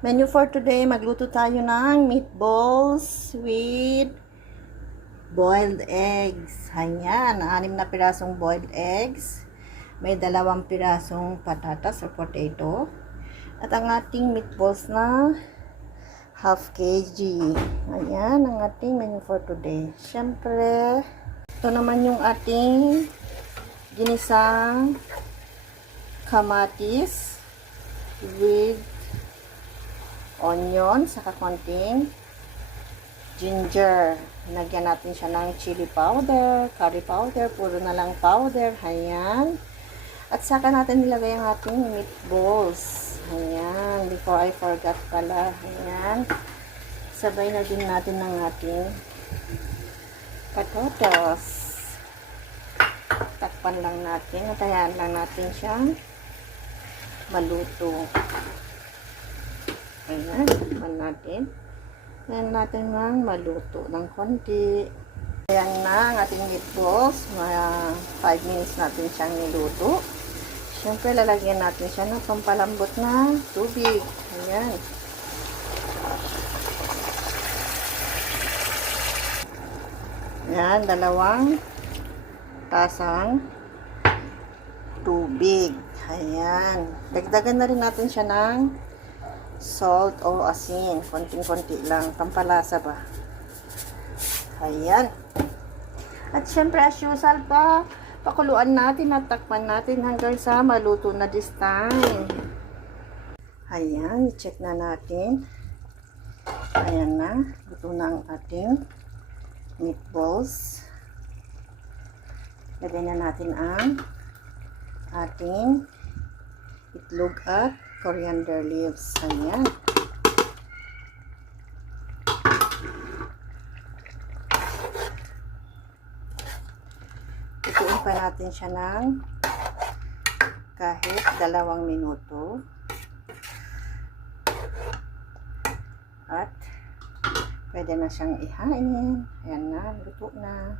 Menu for today, magluto tayo ng meatballs with boiled eggs. Ayan, 6 na pirasong boiled eggs. May 2 pirasong patatas or potato. At ang ating meatballs na half kg. Ayan, ang ating menu for today. Siyempre, ito naman yung ating ginisang kamatis with onion, saka konting ginger. Lagyan natin siya ng chili powder, curry powder, puro na lang powder. Ayan. At saka natin nilagay ang ating meatballs. Ayan. Before I forgot pala. Ayan. Sabay na din natin ng ating patatas. Takpan lang natin. At ayan lang natin siyang maluto. Ayan, tikman natin. Ayan natin lang maluto ng konti. Ayan na ang ating meatballs. Mga 5 minutes natin siyang niluto. Siyempre, lalagyan natin siya ng pampalambot na tubig. Ayan. Ayan, 2 tasang tubig. Ayan. Dagdagan na rin natin siya ng salt o asin. Konting-konti lang. Pampalasa ba? Ayan. At syempre, as usual pakuluan natin at takpan natin hanggang sa maluto na this time. Ayan. I-check na natin. Ayan na. Luto na ang ating meatballs. Lagyan na natin ang ating itlog at coriander leaves. Ayan. Ituin pa natin siya ng kahit 2 minuto. At pwede na siyang ihain. Ayan na, luto na.